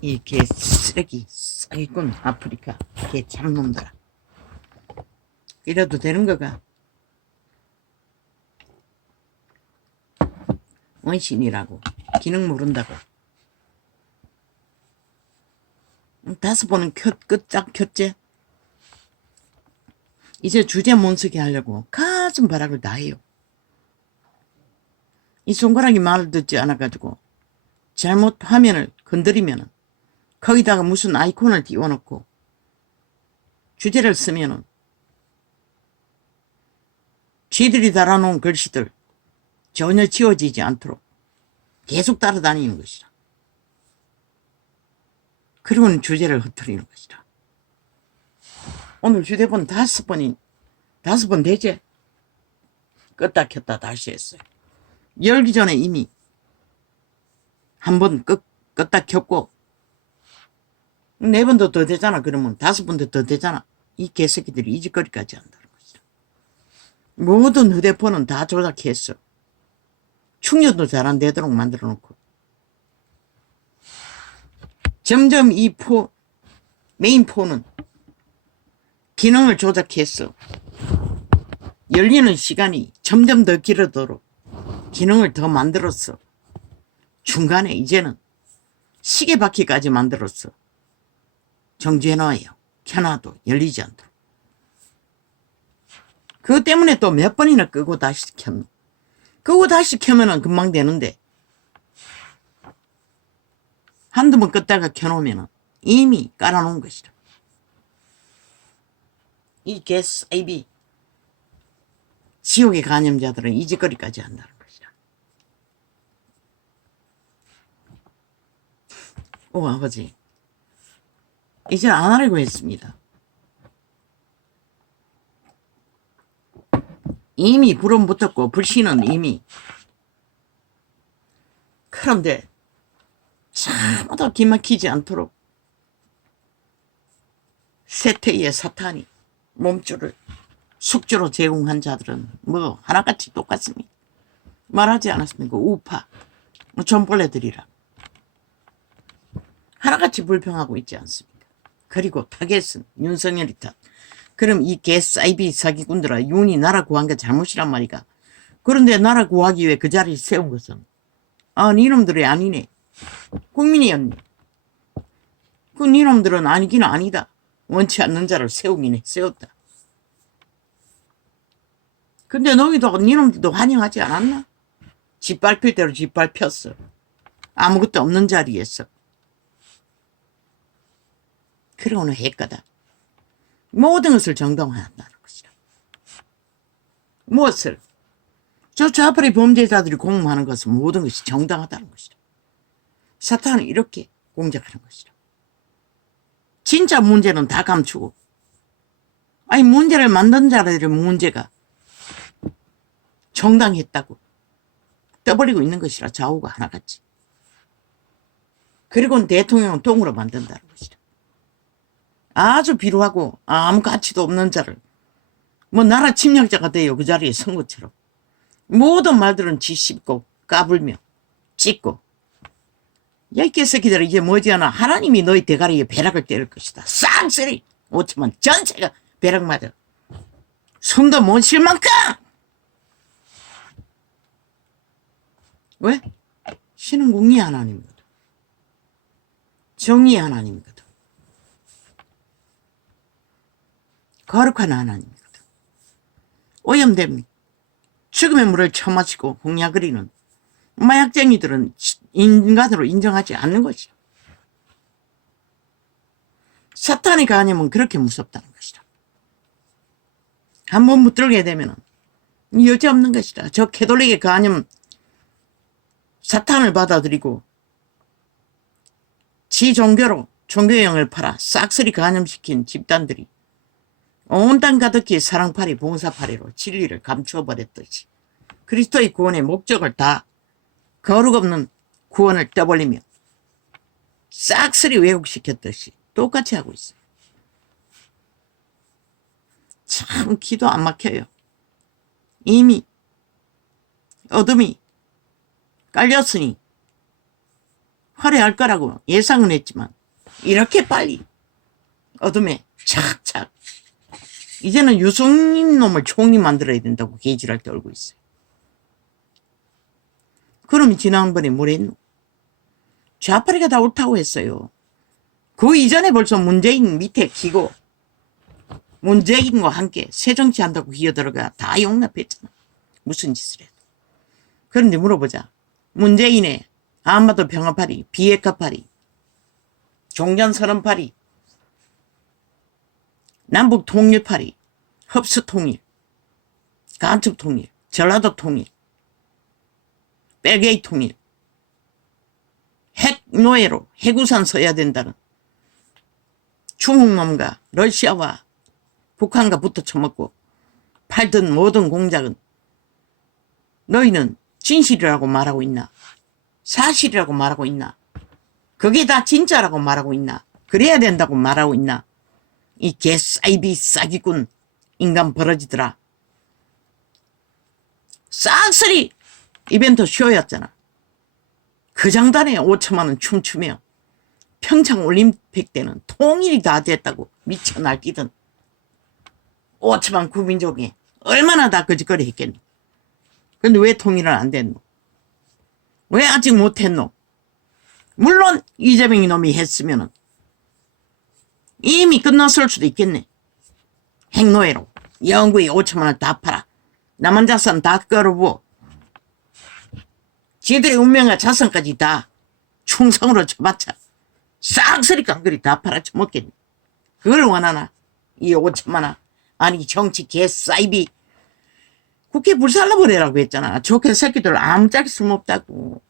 이 개 쓰레기 사기꾼 아프리카 개 참놈들아. 이래도 되는 거가? 원신이라고 기능 모른다고. 5번은 끝짝 켰지. 이제 주제 못쓰게 하려고 가슴 바락을 다 해요. 이 손가락이 말을 듣지 않아가지고 잘못 화면을 건드리면은 거기다가 무슨 아이콘을 띄워놓고 주제를 쓰면은 쥐들이 달아놓은 글씨들 전혀 지워지지 않도록 계속 따라다니는 것이라. 그리고는 주제를 흐트리는 것이라. 오늘 휴대폰 5번 되지? 껐다 켰다 다시 했어요. 열기 전에 이미 한 번 껐다 켰고 4번도 더 되잖아. 그러면 5번도 더 되잖아. 이 개새끼들이 이 짓거리까지 한다는 것이다. 모든 휴대폰은 다 조작했어. 충전도 잘 안 되도록 만들어 놓고. 점점 이 메인폰은 기능을 조작했어. 열리는 시간이 점점 더 길어도록 기능을 더 만들었어. 중간에 이제는 시계바퀴까지 만들었어. 정지해놔요. 켜놔도 열리지 않도록. 그것 때문에 또 몇 번이나 끄고 다시 켰노. 끄고 다시 켜면은 금방 되는데 한두 번 껐다가 켜놓으면은 이미 깔아놓은 것이다. 이 개사이비 지옥의 간염자들은 이 짓거리까지 한다는 것이다. 오 아버지, 이제 안 하려고 했습니다. 이미 불은 붙었고 불씨는 이미. 그런데 아무도 기막히지 않도록 세태의 사탄이 몸줄을 숙주로 제공한 자들은 뭐 하나같이 똑같습니다. 말하지 않았습니까? 우파, 존벌레들이라 하나같이 불평하고 있지 않습니까? 그리고 타겟은 윤석열이 탓. 그럼 이 개사이비 사기꾼들아, 윤이 나라 구한 게 잘못이란 말이가. 그런데 나라 구하기 위해 그 자리에 세운 것은 니놈들이 아니네. 국민이었네. 그 니놈들은 아니긴 아니다. 원치 않는 자를 세우긴 세웠다. 근데 너희도 니놈들도 환영하지 않았나? 짓밟힐 대로 짓밟혔어. 아무것도 없는 자리에서. 그러고는 했거든. 모든 것을 정당화한다는 것이다. 무엇을? 저 좌파리 범죄자들이 공모하는 것은 모든 것이 정당하다는 것이다. 사탄은 이렇게 공작하는 것이다. 진짜 문제는 다 감추고, 아니 문제를 만든 자들의 문제가 정당했다고 떠버리고 있는 것이라. 좌우가 하나같이. 그리고는 대통령은 통으로 만든다는 것이다. 아주 비루하고 아무 가치도 없는 자를 뭐 나라 침략자가 돼요. 그 자리에 선 것처럼 모든 말들은 쥐씹고 까불며 찢고. 야 이 개새끼들아, 이게 뭐지않아. 하나님이 너희 대가리에 벼락을 때릴 것이다. 쌍쓰리 5천만 전체가 벼락 맞아. 손도 못 쉴 만큼. 왜? 신은 공의 하나님이거든. 정의의 하나님이거든. 거룩한 하나님이거든. 오염됨 죽음의 물을 처마시고 공약거리는 마약쟁이들은 인간으로 인정하지 않는 것이다. 사탄의 간염은 그렇게 무섭다는 것이다. 한번 붙들게 되면 여지없는 것이다. 저 캐톨릭의 간염 사탄을 받아들이고 지 종교로 종교형을 팔아 싹쓸이 간염시킨 집단들이 온 땅 가득히 사랑파리 봉사파리로 진리를 감추어버렸듯이 그리스도의 구원의 목적을 다 거룩 없는 구원을 떠벌리며 싹쓸이 왜곡시켰듯이 똑같이 하고 있어요. 참 기도 안 막혀요. 이미 어둠이 깔렸으니 화려할 거라고 예상은 했지만 이렇게 빨리 어둠에 착착. 이제는 유승민 놈을 총리 만들어야 된다고 개지랄 떨고 있어요. 그럼 지난번에 뭘 했노? 좌파리가 다 옳다고 했어요. 그 이전에 벌써 문재인 밑에 키고 문재인과 함께 새정치한다고 기어들어가 다 용납했잖아. 무슨 짓을 해도. 그런데 물어보자. 문재인의 한반도 평화파리, 비핵화파리, 종전선언파리, 남북 통일파리, 흡수 통일, 간첩 통일, 전라도 통일, 벨게이 통일, 핵 노예로 해구산 써야 된다는 중국놈과 러시아와 북한과 붙어 처먹고 팔던 모든 공작은 너희는 진실이라고 말하고 있나? 사실이라고 말하고 있나? 그게 다 진짜라고 말하고 있나? 그래야 된다고 말하고 있나? 이 개싸이비 싸기꾼 인간 버러지더라. 싹쓸이 이벤트 쇼였잖아. 그 장단에 5천만 원 춤추며 평창 올림픽 때는 통일이 다 됐다고 미쳐 날뛰던 5천만 국민족이 얼마나 다 거짓거리 했겠노. 근데 왜 통일은 안 됐노? 왜 아직 못했노? 물론 이재명이 놈이 했으면은 이미 끝났을 수도 있겠네. 핵노예로 영구에 5천만 원 다 팔아. 남한 자산 다 끌어부어. 지들의 운명과 자산까지 다 충성으로 쳐바쳐. 싹쓸이 깡그리 다 팔아쳐먹겠네. 그걸 원하나? 이 5천만 원. 아니 정치 개싸이비. 국회 불살라버리라고 했잖아. 저 개새끼들 아무짝에 쓸모없다고.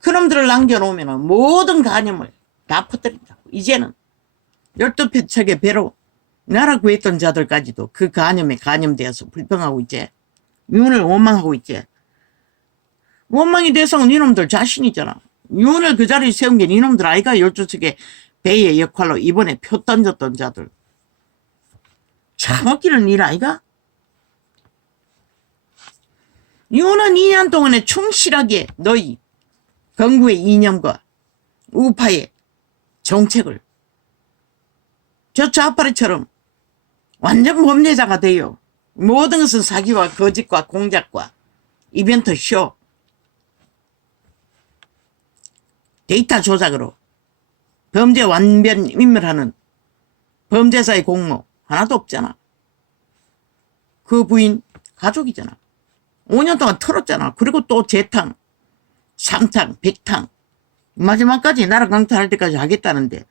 그놈들을 남겨놓으면 모든 간염을 다 퍼뜨린다고. 이제는 12척의 배로 나라 구했던 자들까지도 그 간염에 감염되어서 불평하고 있지. 윤을 원망하고 있지. 원망이 대상은 이놈들 자신이잖아. 윤을 그 자리에 세운 게 이놈들 아이가 12척의 배의 역할로 이번에 표 던졌던 자들. 참 웃기는 일 아이가? 윤은 2년 동안에 충실하게 너희 건국의 이념과 우파의 정책을 저 좌파리처럼 완전 범죄자가 돼요. 모든 것은 사기와 거짓과 공작과 이벤트 쇼, 데이터 조작으로 범죄 완변 인멸하는 범죄자의 공모 하나도 없잖아. 그 부인 가족이잖아. 5년 동안 털었잖아. 그리고 또 재탕, 3탕, 100탕 마지막까지 나라 강탈할 때까지 하겠다는데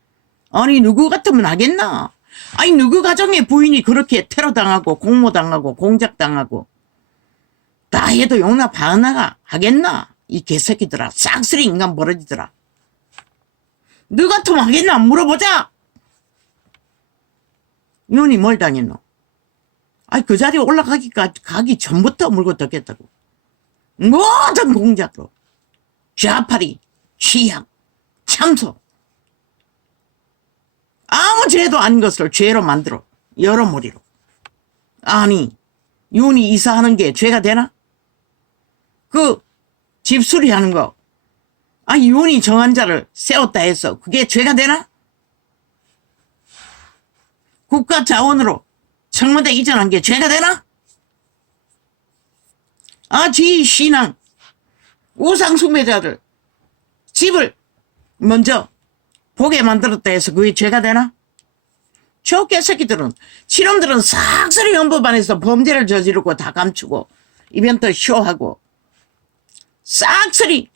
아니 누구 같으면 하겠나? 아니 누구 가정의 부인이 그렇게 테러당하고 공모당하고 공작당하고 다 해도 용납 하겠나? 이 개새끼들아. 싹쓸이 인간 버러지더라. 너 같으면 하겠나? 물어보자. 윤이 뭘 당했노? 아니 그 자리에 가기 전부터 물고 뜯겠다고. 모든 공작으로 좌파리, 취향, 참소 아무 죄도 아닌 것을 죄로 만들어 여러모리로. 아니 윤이 이사하는 게 죄가 되나? 그 집수리하는 거 아니 윤이 정한 자를 세웠다 해서 그게 죄가 되나? 국가 자원으로 청와대 이전한 게 죄가 되나? 아, 지 신앙 우상 숭배자들 집을 먼저 보게 만들었다 해서 그게 죄가 되나? 저 개새끼들은 지놈들은 싹쓸이 헌법 안에서 범죄를 저지르고 다 감추고 이벤트 쇼하고 싹쓸이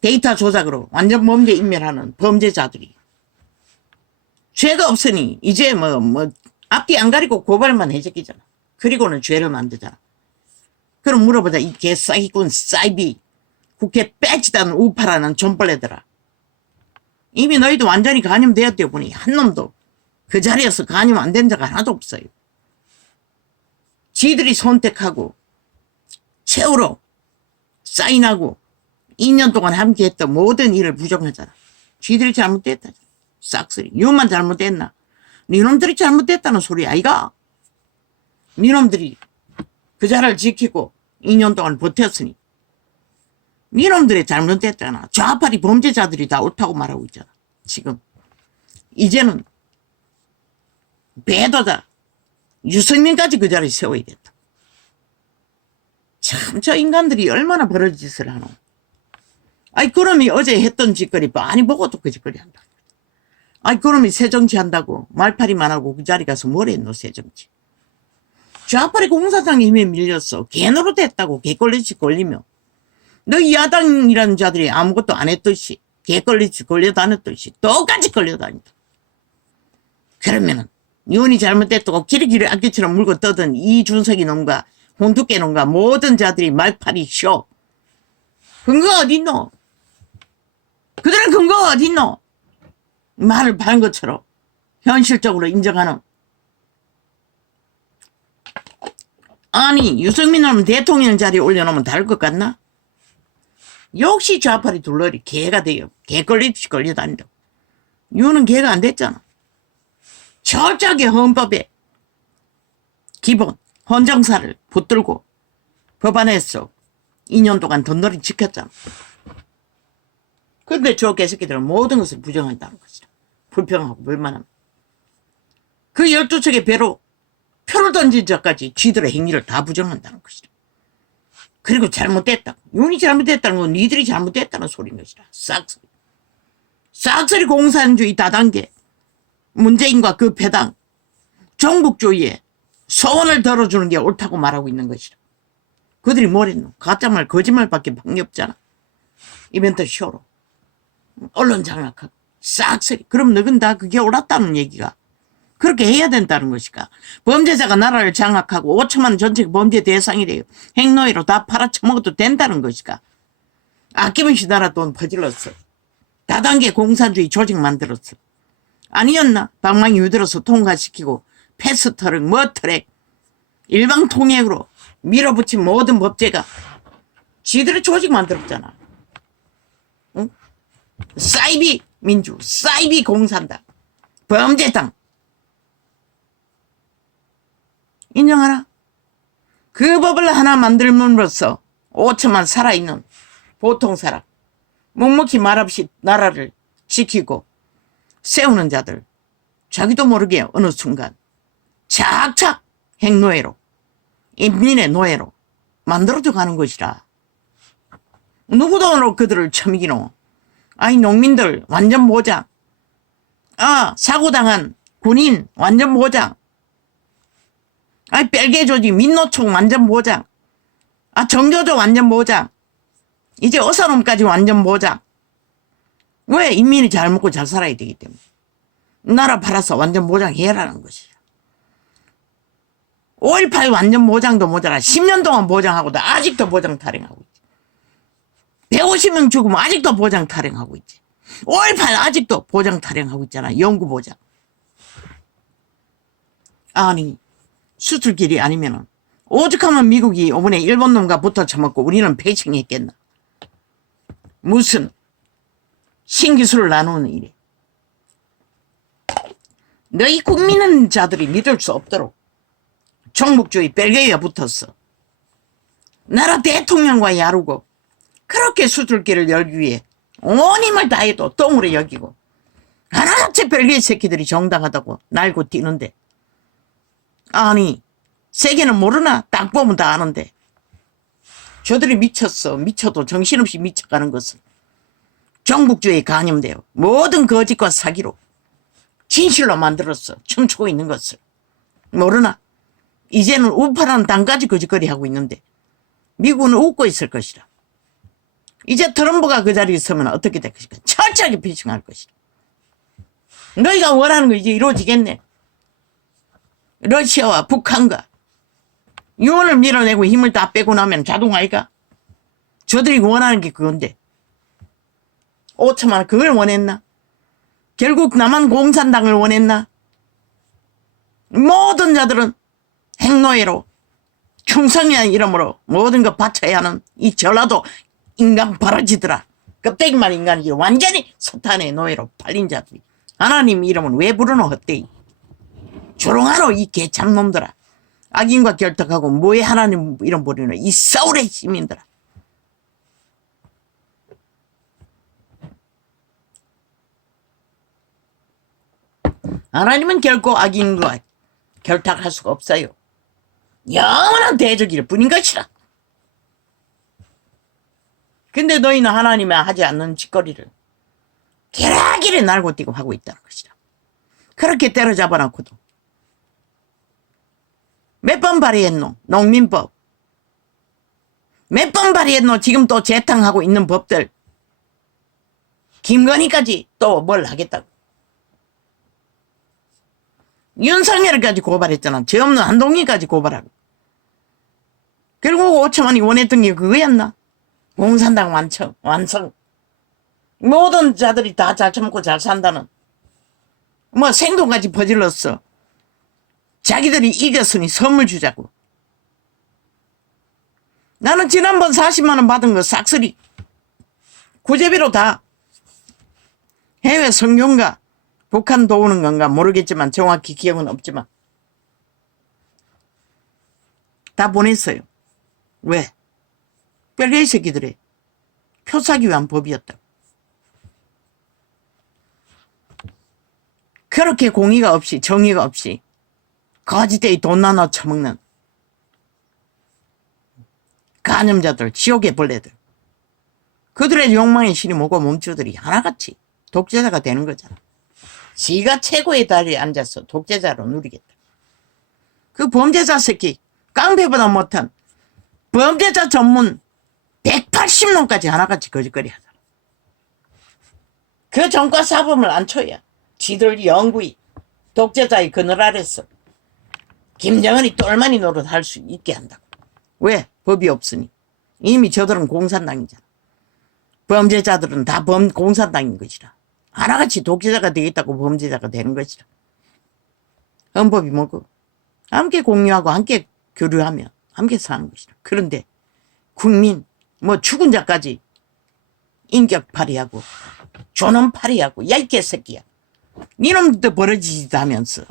데이터 조작으로 완전 범죄 인멸하는 범죄자들이 죄가 없으니 이제 앞뒤 안 가리고 고발만 해제끼잖아. 그리고는 죄를 만들잖아. 그럼 물어보자. 이 개싸기꾼 싸이비 국회 빼지다는 우파라는 존벌레들아. 이미 너희도 완전히 간염되었대요 보니 한 놈도 그 자리에서 간염 안 된 자가 하나도 없어요. 지들이 선택하고 세월호 사인하고 2년 동안 함께했던 모든 일을 부정하잖아. 지들이 잘못됐다. 싹쓸이. 윤만 잘못됐나? 니놈들이 잘못됐다는 소리 아이가? 니놈들이 그 자를 지키고 2년 동안 버텼으니 이놈들이 잘못됐잖아. 좌파리 범죄자들이 다 옳다고 말하고 있잖아. 지금 이제는 배도자 유승민까지 그 자리에 세워야겠다. 참 저 인간들이 얼마나 버러지 짓을 하노. 아이 그놈이 어제 했던 짓거리 많이 보고 또 그 짓거리 한다. 아이 그놈이 새정치 한다고 말파리만 하고 그 자리 가서 뭘 했노 새정치. 좌파리 공사장에 힘에 밀렸어. 개노릇 했다고 개걸리지 걸리며 너 야당이라는 자들이 아무것도 안 했듯이 개걸리지 걸려다녔듯이 똑같이 걸려다닌다. 그러면은 윤이 잘못됐다고 기리기리 악기처럼 물고 떠든 이준석이 놈과 홍두깨 놈과 모든 자들이 말파리 쇼. 근거 어딨노? 그들은 근거가 어딨노? 말을 바른 것처럼 현실적으로 인정하는. 아니 유승민 놈은 대통령 자리에 올려놓으면 다를 것 같나? 역시 좌파리 둘러리 개가 돼요. 개걸리듯이 걸려다닌다. 유는 개가 안 됐잖아. 철저하게 헌법에 기본 헌정사를 붙들고 법안에서 2년 동안 덧놀이 지켰잖아. 근데 저 개새끼들은 모든 것을 부정한다는 것이다. 불평하고 불만함. 그 12척의 배로 표를 던진 자까지 쥐들의 행위를 다 부정한다는 것이다. 그리고 잘못됐다. 윤이 잘못됐다는 건 니들이 잘못됐다는 소리인 것이다. 싹쓸이. 싹쓸이 공산주의 다단계. 문재인과 그 배당. 정북주의에 소원을 들어주는 게 옳다고 말하고 있는 것이다. 그들이 뭘 했노? 가짜말 거짓말밖에 방이 없잖아. 이벤트 쇼로. 언론 장악하고 싹쓸이. 그럼 너는 다 그게 옳았다는 얘기가. 그렇게 해야 된다는 것이가. 범죄자가 나라를 장악하고 5천만 전체 범죄 대상이 돼요. 행노예로 다 팔아쳐먹어도 된다는 것이가. 아낌없이 나라 돈 퍼질렀어. 다단계 공산주의 조직 만들었어. 아니었나? 방망이 유들어서 통과시키고 패스트트랙, 머트랙, 일방통행으로 밀어붙인 모든 법제가 지들의 조직 만들었잖아. 응? 사이비 민주, 사이비 공산당, 범죄당. 인정하라. 그 법을 하나 만들므로써 5천만 살아있는 보통 사람, 묵묵히 말없이 나라를 지키고 세우는 자들, 자기도 모르게 어느 순간 착착 행노예로, 인민의 노예로 만들어져 가는 것이라. 누구도 그들을 처미기노. 아이 농민들 완전 보장. 아 사고당한 군인 완전 보장. 아이 뺄개 조직 민노총 완전 보장. 아 정교조 완전 보장. 이제 어사놈까지 완전 보장. 왜? 인민이 잘 먹고 잘 살아야 되기 때문에. 나라 팔아서 완전 보장해라는 것이야. 5.18 완전 보장도 모자라 10년 동안 보장하고도 아직도 보장 탈행하고 있지. 150명 죽으면 아직도 보장 탈행하고 있지. 5.18 아직도 보장 탈행하고 있잖아. 영구 보장. 아니 수출길이 아니면은 오죽하면 미국이 이번에 일본 놈과 붙어 처먹고 우리는 패싱했겠나. 무슨 신기술을 나누는 일에 너희 국민은 자들이 믿을 수 없도록 종북주의 벨기에가 붙었어. 나라 대통령과 야루고 그렇게 수출길을 열기 위해 온 힘을 다해도 똥으로 여기고 하나같이 벨기에 새끼들이 정당하다고 날고 뛰는데 아니 세계는 모르나? 딱 보면 다 아는데 저들이 미쳤어. 미쳐도 정신없이 미쳐가는 것을 정북주의에 간염되어 모든 거짓과 사기로 진실로 만들었어. 춤추고 있는 것을 모르나? 이제는 우파라는 당까지 거짓거리 하고 있는데 미국은 웃고 있을 것이다. 이제 트럼프가 그 자리에 서면 어떻게 될 것인가? 철저하게 패싱할 것이다. 너희가 원하는 거 이제 이루어지겠네. 러시아와 북한과 유언을 밀어내고 힘을 다 빼고 나면 자동 아이가? 저들이 원하는 게 그건데 5천만 그걸 원했나? 결국 남한 공산당을 원했나? 모든 자들은 행노예로 충성이라는 이름으로 모든 거 바쳐야 하는 이 전라도 인간 버러지더라. 껍데기만 인간이지 완전히 사탄의 노예로 팔린 자들이 하나님 이름은 왜 부르노 헛되이. 조롱하노 이 개참놈들아. 악인과 결탁하고 뭐에 하나님 이름 부르노 이 서울의 시민들아. 하나님은 결코 악인과 결탁할 수가 없어요. 영원한 대적일 뿐인 것이라. 근데 너희는 하나님이 하지 않는 짓거리를 기라기를 날고 뛰고 하고 있다는 것이라. 그렇게 때려잡아 놓고도 몇 번 발의했노? 농민법. 몇 번 발의했노? 지금 또 재탕하고 있는 법들. 김건희까지 또 뭘 하겠다고. 윤석열까지 고발했잖아. 죄 없는 한동희까지 고발하고. 결국 5천만이 원했던 게 그거였나? 공산당 완성. 모든 자들이 다 잘 처먹고 잘 산다는. 뭐 생동까지 퍼질렀어. 자기들이 이겼으니 선물 주자고. 나는 지난번 40만 원 받은 거 싹쓸이 구제비로 다 해외 성경가 북한 도우는 건가 모르겠지만 정확히 기억은 없지만 다 보냈어요. 왜? 별개의 새끼들이 표 사기 위한 법이었다고. 그렇게 공의가 없이 정의가 없이 거지대에 돈 나눠 처먹는 간염자들, 지옥의 벌레들. 그들의 욕망의 신이 뭐고 몸주들이 하나같이 독재자가 되는 거잖아. 지가 최고의 다리에 앉아서 독재자로 누리겠다. 그 범죄자 새끼, 깡패보다 못한 범죄자 전문 180놈까지 하나같이 거짓거리 하잖아. 그 전과 사범을 안 쳐야 지들 영구히 독재자의 그늘 아래서 김정은이 똘마니 노릇할 수 있게 한다고. 왜? 법이 없으니. 이미 저들은 공산당이잖아. 범죄자들은 다 공산당인 것이라. 하나같이 독재자가 되겠다고 범죄자가 되는 것이라. 헌법이 뭐고? 함께 공유하고 함께 교류하며 함께 사는 것이라. 그런데 국민 뭐 죽은 자까지 인격 발휘하고 존엄 발휘하고 야 이 개새끼야. 니놈도 버러지지도 하면서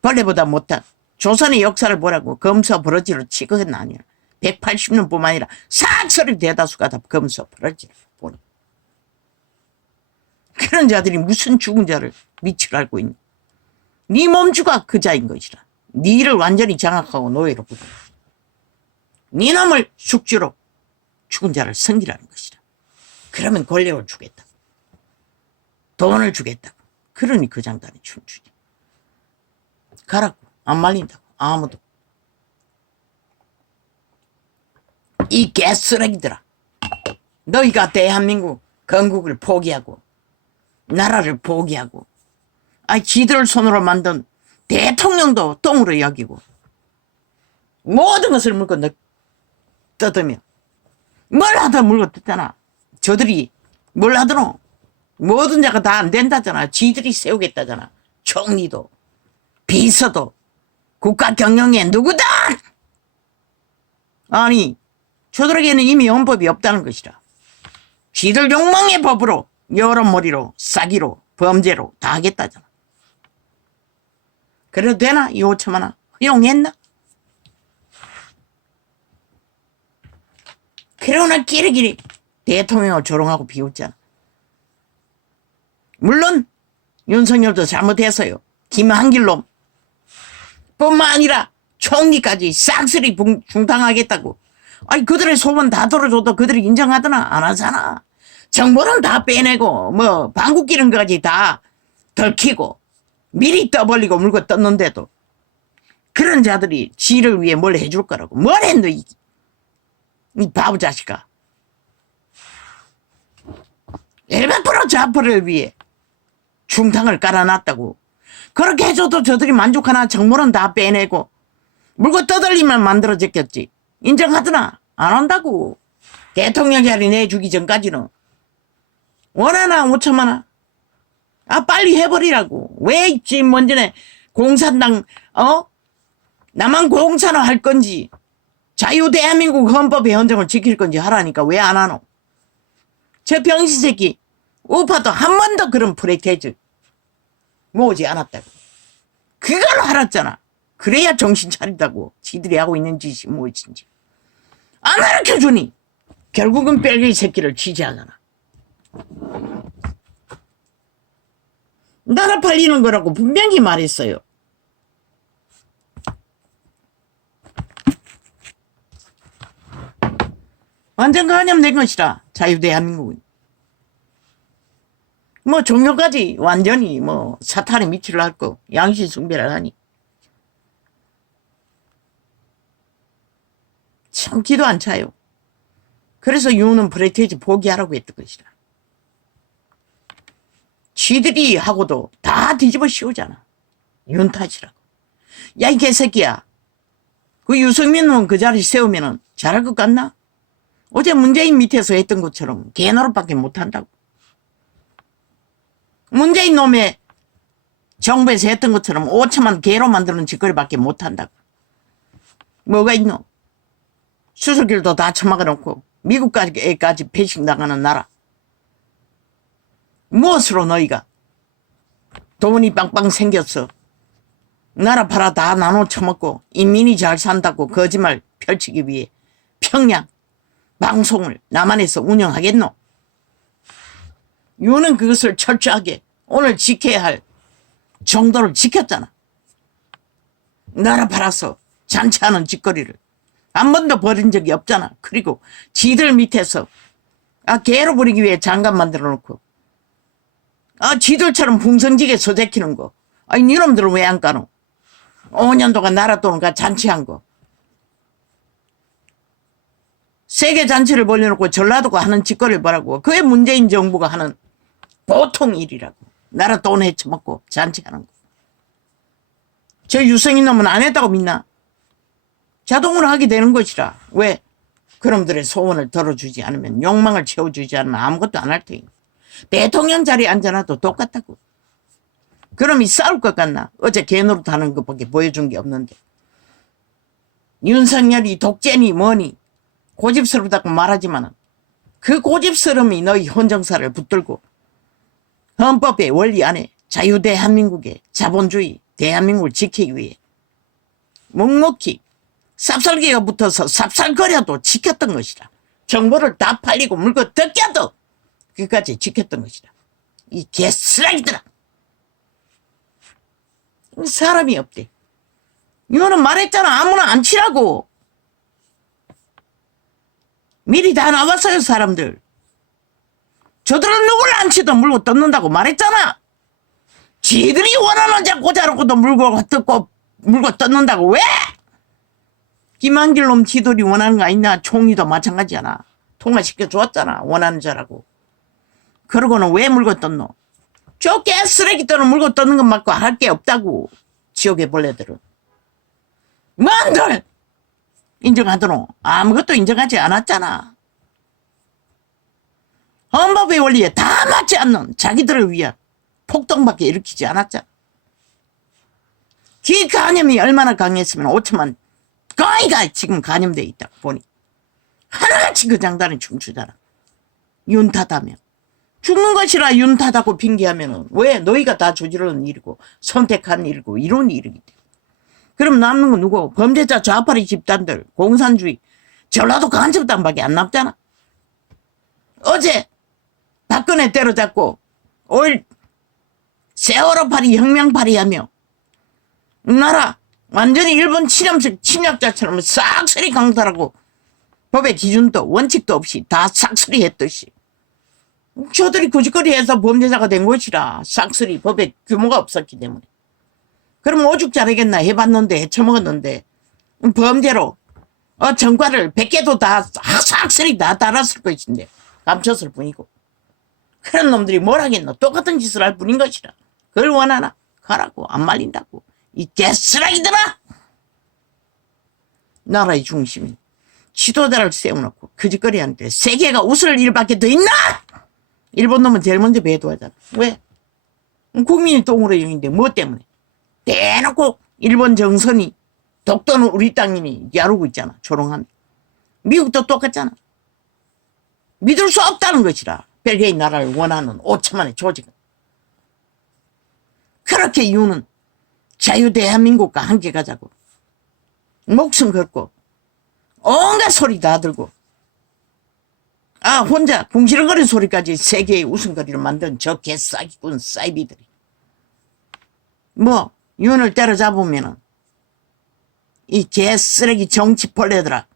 벌레보다 못한 조선의 역사를 보라고 검서 버러지로 취급한 아니야. 180년 뿐만 아니라 싹소리 대다수가 다 검서 버러지를 보는. 그런 자들이 무슨 죽은 자를 미치를 알고 있니? 네 몸주가 그 자인 것이라. 네 일을 완전히 장악하고 노예로 부르는. 네 놈을 숙주로 죽은 자를 섬기라는 것이라. 그러면 권력을 주겠다. 돈을 주겠다. 그러니 그 장단이 춤추지. 가라고. 안 말린다고. 아무도. 이 개쓰레기들아. 너희가 대한민국 건국을 포기하고 나라를 포기하고 지들 손으로 만든 대통령도 똥으로 여기고 모든 것을 물고 뜯으며 뭘 하다 물고 뜯잖아. 저들이 뭘 하더노? 모든 자가 다 안 된다잖아. 지들이 세우겠다잖아. 총리도 비서도 국가 경영에 누구다? 아니 저들에게는 이미 헌법이 없다는 것이라. 지들 욕망의 법으로 여론몰이로 싸기로 범죄로 다 하겠다잖아. 그래도 되나? 이 5천만 원 허용했나? 그러나 끼리끼리 대통령을 조롱하고 비웃잖아. 물론 윤석열도 잘못했어요. 김한길놈 뿐만 아니라 총리까지 싹쓸이 중탕하겠다고. 그들의 소문 다 들어줘도 그들이 인정하더나? 안 하잖아. 정보는 다 빼내고 뭐 방귀끼는까지 다 덜키고 미리 떠벌리고 물고 떴는데도 그런 자들이 지를 위해 뭘 해줄 거라고. 뭘 했노 이 바보 자식아. 100% 좌표를 위해 중탕을 깔아놨다고. 그렇게 해줘도 저들이 만족하나? 정보는 다 빼내고 물고 떠들리면 만들어졌겠지. 인정하더나? 안 한다고. 대통령 자리 내주기 전까지는. 원하나 5천만 원? 빨리 해버리라고. 왜 있지? 먼저네 공산당 나만 공산화 할 건지 자유 대한민국 헌법의 헌정을 지킬 건지 하라니까 왜 안 하노? 저 병신 새끼 우파도 한 번도 그런 프레테이즈 모으지 않았다고. 그걸 알았잖아. 그래야 정신 차린다고. 지들이 하고 있는 짓이 무엇인지 안 가르쳐주니 결국은 뺄기 새끼를 지지하잖아. 나라 팔리는 거라고 분명히 말했어요. 완전 간염된 것이라 자유대한민국은. 뭐 종교까지 완전히 뭐 사탄의 미치를 앓고 양심 숭배를 하니 참 기도 안 차요. 그래서 유는 프레테이지 포기하라고 했던 것이라. 쥐들이 하고도 다 뒤집어 씌우잖아. 윤 탓이라고. 야, 이 개새끼야. 그 유승민은 그 자리 세우면은 잘할 것 같나? 어제 문재인 밑에서 했던 것처럼 개 노릇밖에 못한다고. 문재인 놈의 정부에서 했던 것처럼 5천만 개로 만드는 짓거리밖에 못한다고. 뭐가 있노? 수술길도 다 처막아 놓고 미국까지 배식 나가는 나라. 무엇으로 너희가 돈이 빵빵 생겼어. 나라 팔아 다 나눠 처먹고 인민이 잘 산다고 거짓말 펼치기 위해 평양 방송을 남한에서 운영하겠노? 유는 그것을 철저하게 오늘 지켜야 할 정도를 지켰잖아. 나라 팔아서 잔치하는 짓거리를 한 번도 벌인 적이 없잖아. 그리고 지들 밑에서 개로 부리기 위해 장관 만들어 놓고 지들처럼 풍성지게 서재키는 거. 니놈들은 왜 안 까노? 5년 동안 나라 돈을 가 잔치한 거. 세계 잔치를 벌려놓고 전라도가 하는 짓거리를 보라고. 그게 문재인 정부가 하는 보통 일이라고. 나라 돈 헤쳐먹고 잔치하는 거. 저 유승인 놈은 안 했다고 믿나? 자동으로 하게 되는 것이라. 왜? 그놈들의 소원을 들어주지 않으면, 욕망을 채워주지 않으면 아무것도 안 할 테니. 대통령 자리에 앉아놔도 똑같다고. 그놈이 싸울 것 같나? 어제 개노릇 하는 것밖에 보여준 게 없는데. 윤석열이 독재니 뭐니 고집스럽다고 말하지만은 그 고집스러움이 너희 헌정사를 붙들고 헌법의 원리 안에 자유대한민국의 자본주의 대한민국을 지키기 위해 묵묵히 쌉쌀개가 붙어서 쌉쌀거려도 지켰던 것이라. 정보를 다 팔리고 물고 뜯겨도 그까지 지켰던 것이라. 이 개쓰라기들아. 사람이 없대. 이거는 말했잖아. 아무나 안 치라고. 미리 다 나왔어요, 사람들. 저들은 누굴 안 치도 물고 뜯는다고 말했잖아. 지들이 원하는 자꾸 자르고도 물고 뜯는다고. 왜? 김한길 놈 지들이 원하는 거 아니냐. 총리도 마찬가지잖아. 통과시켜 주었잖아. 원하는 자라고. 그러고는 왜 물고 뜯노? 저 개쓰레기들은 물고 뜯는 것 말고 할 게 없다고. 지옥의 벌레들은. 뭔들 인정하더노? 아무것도 인정하지 않았잖아. 헌법의 원리에 다 맞지 않는 자기들을 위한 폭동밖에 일으키지 않았잖아. 기 간염이 얼마나 강했으면 5천만 거의가 지금 간염돼 있다고 보니 하나같이 그 장단에 춤추잖아. 윤타다며. 죽는 것이라 윤타다고 핑계하면은 왜? 너희가 다 저지르는 일이고 선택한 일이고 이런 일이기 때문에. 그럼 남는 건 누구? 범죄자 좌파리 집단들, 공산주의, 전라도 간첩단밖에 안 남잖아. 어제 박근혜 때려잡고 5일 세월호파리 혁명파리 하며 나라 완전히 일본 침략자처럼 싹쓸이 강탈하고 법의 기준도 원칙도 없이 다 싹쓸이 했듯이 저들이 구짓거리해서 범죄자가 된 것이라. 싹쓸이 법의 규모가 없었기 때문에. 그럼 오죽 잘하겠나. 해봤는데 해쳐먹었는데 범죄로 전과를 100개도 다 싹쓸이 다 달았을 것인데 감췄을 뿐이고. 그런 놈들이 뭘 하겠노. 똑같은 짓을 할 뿐인 것이라. 그걸 원하나? 가라고. 안 말린다고. 이 개쓰라기들아. 나라의 중심이 지도자를 세워놓고 그 짓거리한테 세계가 웃을 일밖에 더 있나? 일본 놈은 제일 먼저 배도하잖아. 왜? 국민이 똥으로 영인데 뭐 때문에? 대놓고 일본 정선이 독도는 우리 땅이니 야루고 있잖아. 조롱하며. 미국도 똑같잖아. 믿을 수 없다는 것이라. 벨기에 나라를 원하는 5천만의 조직은. 그렇게 유는 자유대한민국과 함께 가자고. 목숨 걸고 온갖 소리 다 들고 혼자 궁시렁거리는 소리까지 세계의 웃음거리를 만든 저 개싸기꾼 사이비들이 뭐 윤을 때려잡으면은 이 개쓰레기 정치 벌레들아,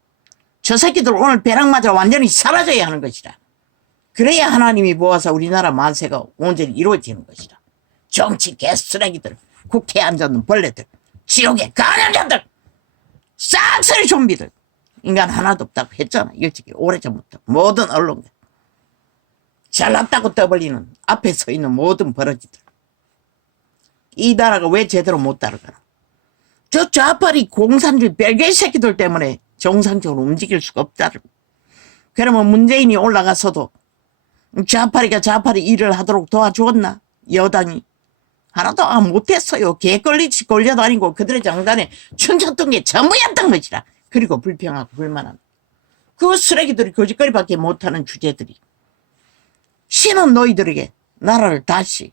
저 새끼들 오늘 벼락 맞아 완전히 사라져야 하는 것이라. 그래야 하나님이 모아서 우리나라 만세가 온전히 이루어지는 것이라. 정치 개쓰레기들, 국회에 앉아있는 벌레들, 지옥의 간염자들, 싹쓸이 좀비들, 인간 하나도 없다고 했잖아. 일찍이 오래전부터 모든 언론들, 잘났다고 떠벌리는 앞에 서 있는 모든 버러지들, 이 나라가 왜 제대로 못 따라가나. 저 좌파리 공산주의 별개의 새끼들 때문에 정상적으로 움직일 수가 없다고. 그러면 문재인이 올라가서도 좌파리가 좌파리 일을 하도록 도와주었나? 여당이 하나도 못했어요. 개걸리치 걸려다니고 그들의 장단에 춤췄던 게 전부였던 것이라. 그리고 불평하고 불만한 그 쓰레기들이 거짓거리밖에 못하는 주제들이 신은 너희들에게 나라를 다시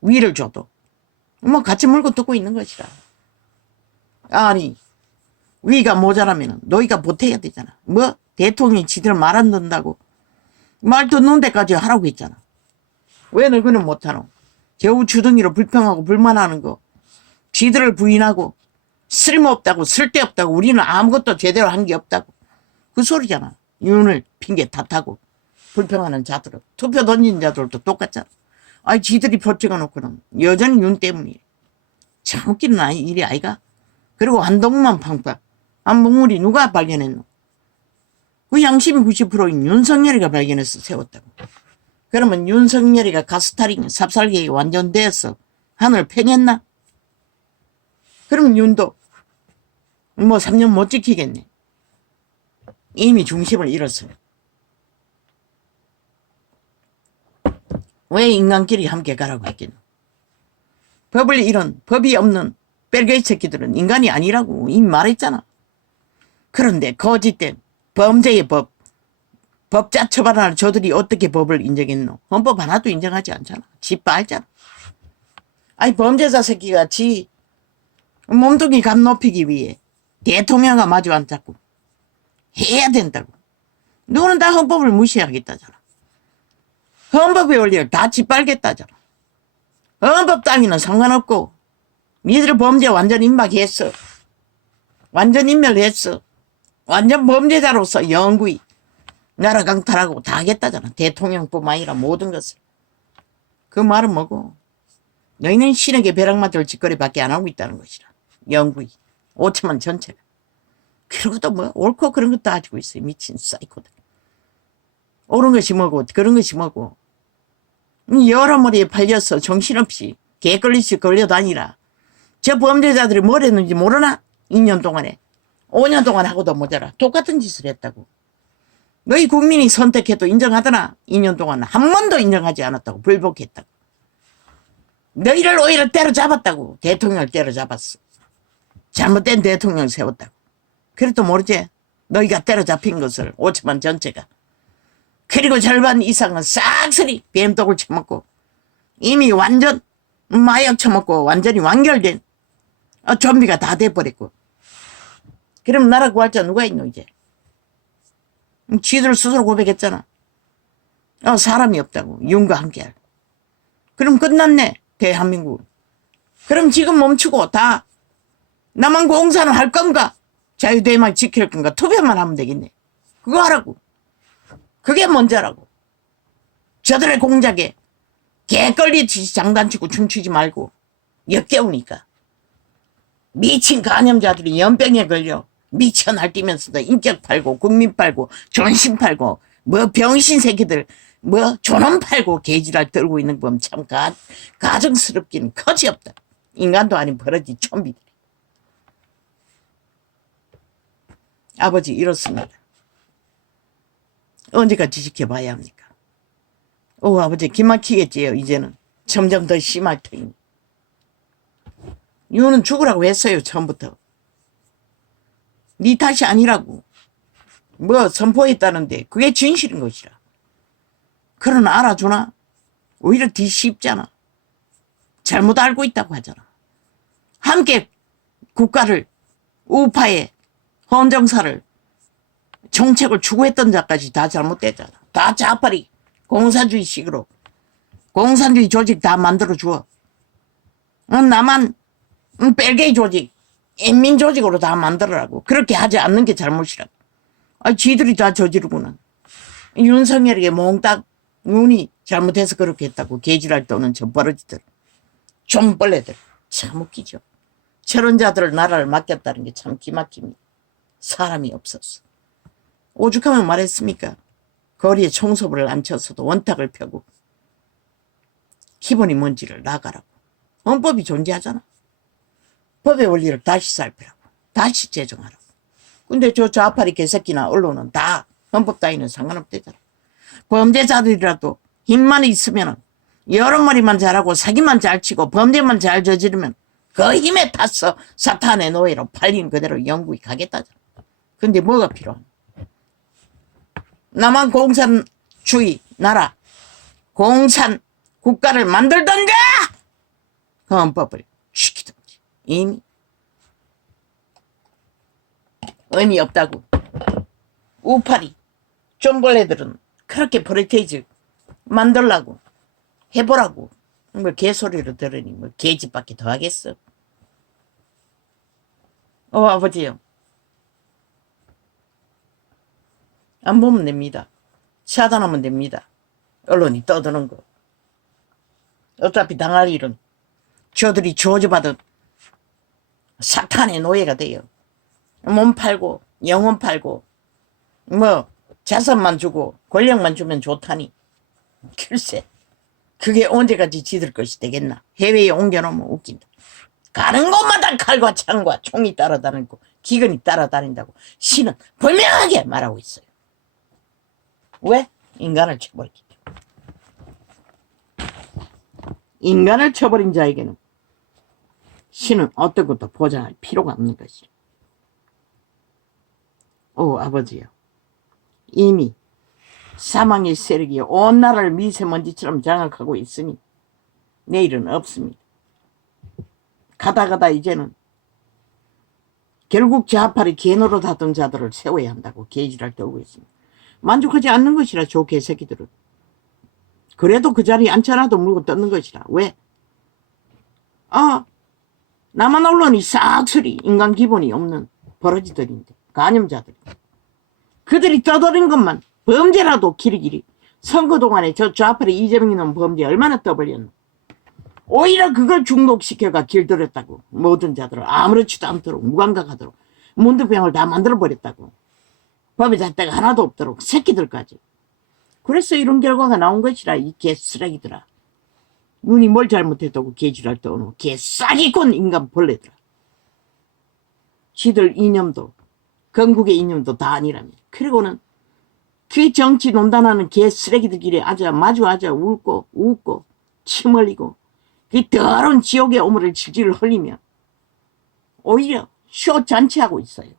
위를 줘도 뭐 같이 물고 뜯고 있는 것이라. 아니 위가 모자라면 너희가 보태야 되잖아. 뭐 대통령이 지들 말 안 듣는다고 말 듣는 데까지 하라고 했잖아. 왜 너희는 못하노? 겨우 주둥이로 불평하고 불만하는 거, 지들을 부인하고 쓸모없다고 쓸데없다고 우리는 아무것도 제대로 한 게 없다고 그 소리잖아. 윤을 핑계 탓하고 불평하는 자들은 투표 던진 자들도 똑같잖아. 아니 지들이 표 찍어놓고는 여전히 윤 때문이래. 참 웃기는 일이 아이가. 그리고 한동훈만 팡팡. 한봉우리 누가 발견했노? 그 양심이 90%인 윤석열이가 발견해서 세웠다고. 그러면 윤석열이가 가스타링 삽살개에 완전돼서 하늘 팽했나? 그럼 윤도 뭐 3년 못 지키겠네. 이미 중심을 잃었어요. 왜 인간끼리 함께 가라고 했겠노? 법을 잃은 법이 없는 뺄개이 새끼들은 인간이 아니라고 이미 말했잖아. 그런데 거짓된 범죄의 법자 처벌하는 저들이 어떻게 법을 인정했노? 헌법 하나도 인정하지 않잖아. 지빠 알잖아. 아니 범죄자 새끼가 지 몸뚱이 감 높이기 위해 대통령과 마주 앉자고 해야 된다고. 너는 다 헌법을 무시하겠다잖아. 헌법의 원리를 다 짓밟겠다잖아. 헌법 따위는 상관없고 니들 범죄 완전 임박했어. 완전 인멸했어. 완전 범죄자로서 영구히 나라 강탈하고 다 하겠다잖아. 대통령뿐만 아니라 모든 것을. 그 말은 뭐고? 너희는 신에게 벼락 맞을 짓거리밖에 안 하고 있다는 것이라. 영구히. 5천만 전체가. 그러고도 뭐 옳고 그런 것도 가지고 있어요. 미친 사이코들. 옳은 것이 뭐고 그런 것이 뭐고. 여러 머리에 팔려서 정신없이 개걸리시 걸려다니라. 저 범죄자들이 뭘 했는지 모르나? 2년 동안에. 5년 동안 하고도 모자라. 똑같은 짓을 했다고. 너희 국민이 선택해도 인정하더나? 2년 동안 한 번도 인정하지 않았다고. 불복했다고. 너희를 오히려 때려잡았다고. 대통령을 때려잡았어. 잘못된 대통령 세웠다고. 그래도 모르지? 너희가 때려잡힌 것을 5천만 전체가. 그리고 절반 이상은 싹쓸이 뱀독을 처먹고 이미 완전 마약 처먹고 완전히 완결된 좀비가 다 돼버렸고. 그럼 나라 구할 자 누가 있노 이제? 지들 스스로 고백했잖아. 사람이 없다고. 윤과 함께할. 그럼 끝났네 대한민국. 그럼 지금 멈추고 다 남한 공사는 할 건가? 자유대만 지킬 건가? 투표만 하면 되겠네. 그거 하라고. 그게 먼저라고. 저들의 공작에 개걸리듯이 장단치고 춤추지 말고 역겨우니까. 미친 간염자들이 연병에 걸려 미쳐 날뛰면서도 인격 팔고 국민 팔고 존심 팔고 뭐 병신 새끼들 뭐 존엄 팔고 개지랄 떨고 있는 거 보면 참 가정스럽기는 거지없다. 인간도 아닌 버러지 좀비들이. 아버지 이렇습니다. 언제까지 지켜봐야 합니까? 아버지 기막히겠지요. 이제는 점점 더 심할 터이니. 윤은 죽으라고 했어요. 처음부터. 네 탓이 아니라고. 뭐 선포했다는데 그게 진실인 것이라. 그러나 알아주나? 오히려 뒤집잖아. 잘못 알고 있다고 하잖아. 함께 국가를 우파의 헌정사를 정책을 추구했던 자까지 다 잘못됐잖아. 다 좌파리 공산주의식으로 공산주의 조직 다 만들어 주어. 나만 빨갱이 조직, 인민 조직으로 다 만들어라고. 그렇게 하지 않는 게 잘못이라고. 아, 지들이 다 저지르구나. 윤석열에게 몽딱 눈이 잘못해서 그렇게 했다고. 개지랄 떠는 저 버러지들, 좀벌레들. 참 웃기죠. 저런 자들을 나라를 맡겼다는 게 참 기막힙니다. 사람이 없었어. 오죽하면 말했습니까? 거리에 총소부를 안 쳤어도 원탁을 펴고 기본이 뭔지를 나가라고. 헌법이 존재하잖아. 법의 원리를 다시 살피라고. 다시 제정하라고. 근데 저 좌파리 개새끼나 언론은 다 헌법 따위는 상관없대잖아. 범죄자들이라도 힘만 있으면 여러 마리만 잘하고 사기만 잘 치고 범죄만 잘 저지르면 그 힘에 타서 사탄의 노예로 팔린 그대로 영국이 가겠다잖아. 근데 뭐가 필요하냐? 남한 공산주의 나라 공산 국가를 만들던가 그 헌법을 시키든지. 이미 의미 없다고. 우파리 좀벌레들은 그렇게 프로테이즈 만들라고 해보라고. 뭐 개소리를 들으니 뭐 개집밖에 더 하겠어. 아버지요. 안 보면 됩니다. 차단하면 됩니다. 언론이 떠드는 거. 어차피 당할 일은 저들이 저주받은 사탄의 노예가 돼요. 몸 팔고 영혼 팔고 뭐 자산만 주고 권력만 주면 좋다니. 글쎄 그게 언제까지 지들 것이 되겠나. 해외에 옮겨놓으면 웃긴다. 가는 곳마다 칼과 창과 총이 따라다니고 기근이 따라다닌다고 신은 분명하게 말하고 있어요. 왜? 인간을 쳐버리기 때문에. 인간을 쳐버린 자에게는 신은 어떤 것도 보장할 필요가 없는 것이죠. 오 아버지요. 이미 사망의 세력이 온 나라를 미세먼지처럼 장악하고 있으니 내일은 없습니다. 가다 이제는 결국 좌파리 개노릇 하던 자들을 세워야 한다고 개지랄 떠오고 있습니다. 만족하지 않는 것이라 저 개새끼들은. 그래도 그 자리에 앉혀놔도 물고 뜯는 것이라. 왜? 남한 언론이 싹쓸이 인간 기본이 없는 버러지들인데 간염자들. 그들이 떠들인 것만 범죄라도 길이길이. 선거 동안에 저 좌파리 이재명이 놈 범죄 얼마나 떠벌렸노. 오히려 그걸 중독시켜가 길들였다고. 모든 자들을 아무렇지도 않도록 무감각하도록 문두병을 다 만들어버렸다고. 법의 잣대가 하나도 없도록 새끼들까지. 그래서 이런 결과가 나온 것이라. 이 개쓰레기들아. 눈이 뭘 잘못했다고 개지랄 떠오노. 개싸기꾼 인간 벌레들아. 지들 이념도 건국의 이념도 다 아니라며. 그리고는 그 정치 논단하는 개쓰레기들끼리 마주 앉아 웃고 침 흘리고 그 더러운 지옥의 오물을 질질 흘리며 오히려 쇼 잔치하고 있어요.